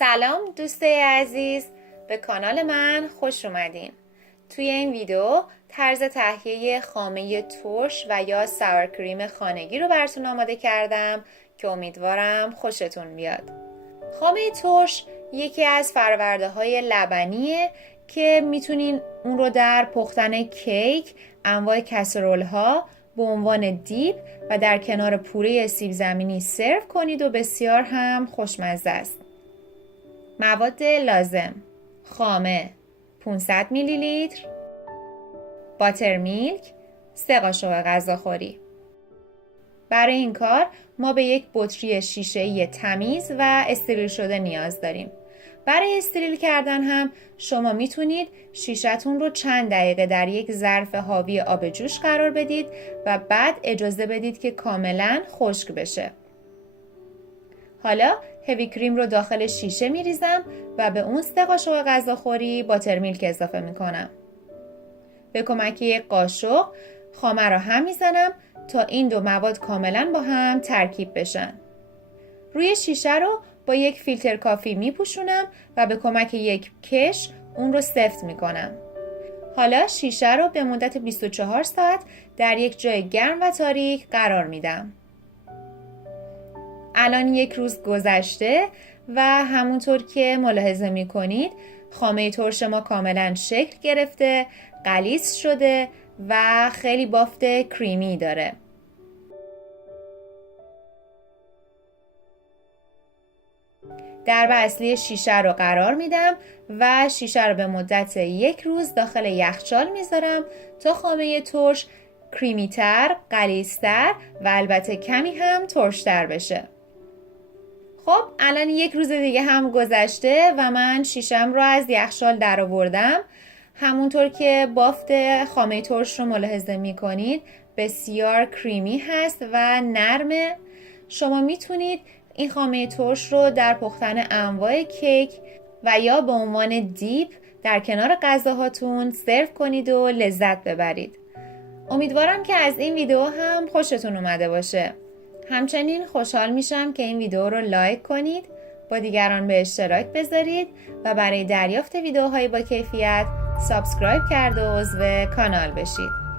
سلام دوستای عزیز، به کانال من خوش اومدین. توی این ویدیو طرز تهیه خامه ترش و یا ساور کریم خانگی رو براتون آماده کردم که امیدوارم خوشتون بیاد. خامه ترش یکی از فرآورده های لبنیه که میتونین اون رو در پختن کیک، انواع کسرول ها به عنوان دیپ و در کنار پوره سیب زمینی سرو کنید و بسیار هم خوشمزه است. مواد لازم: خامه 500 میلی لیتر، باترمیلک 3 قاشق غذاخوری. برای این کار ما به یک بطری شیشه‌ای تمیز و استریل شده نیاز داریم. برای استریل کردن هم شما میتونید شیشه‌تون رو چند دقیقه در یک ظرف حاوی آب جوش قرار بدید و بعد اجازه بدید که کاملا خشک بشه. حالا هوی کریم رو داخل شیشه میریزم و به اون 3 قاشق غذاخوری باترمیلک اضافه میکنم. به کمک یک قاشق خامه رو هم میزنم تا این دو مواد کاملا با هم ترکیب بشن. روی شیشه رو با یک فیلتر کافی میپوشونم و به کمک یک کش اون رو سفت میکنم. حالا شیشه رو به مدت 24 ساعت در یک جای گرم و تاریک قرار میدم. الان یک روز گذشته و همونطور که ملاحظه میکنید خامه ترش ما کاملا شکل گرفته، غلیظ شده و خیلی بافت کریمی داره. درب اصلی شیشه رو قرار میدم و شیشه رو به مدت یک روز داخل یخچال میذارم تا خامه ترش کریمی تر، غلیظتر و البته کمی هم ترشتر بشه. خب الان یک روز دیگه هم گذشته و من شیشم رو از یخچال در آوردم. همونطور که بافت خامه ترش رو ملاحظه میکنید بسیار کریمی هست و نرمه. شما میتونید این خامه ترش رو در پختن انواع کیک و یا به عنوان دیپ در کنار غذاهاتون سرو کنید و لذت ببرید. امیدوارم که از این ویدیو هم خوشتون اومده باشه. همچنین خوشحال میشم که این ویدیو رو لایک کنید، با دیگران به اشتراک بذارید و برای دریافت ویدیوهای با کیفیت سابسکرایب کرده و عضو کانال بشید.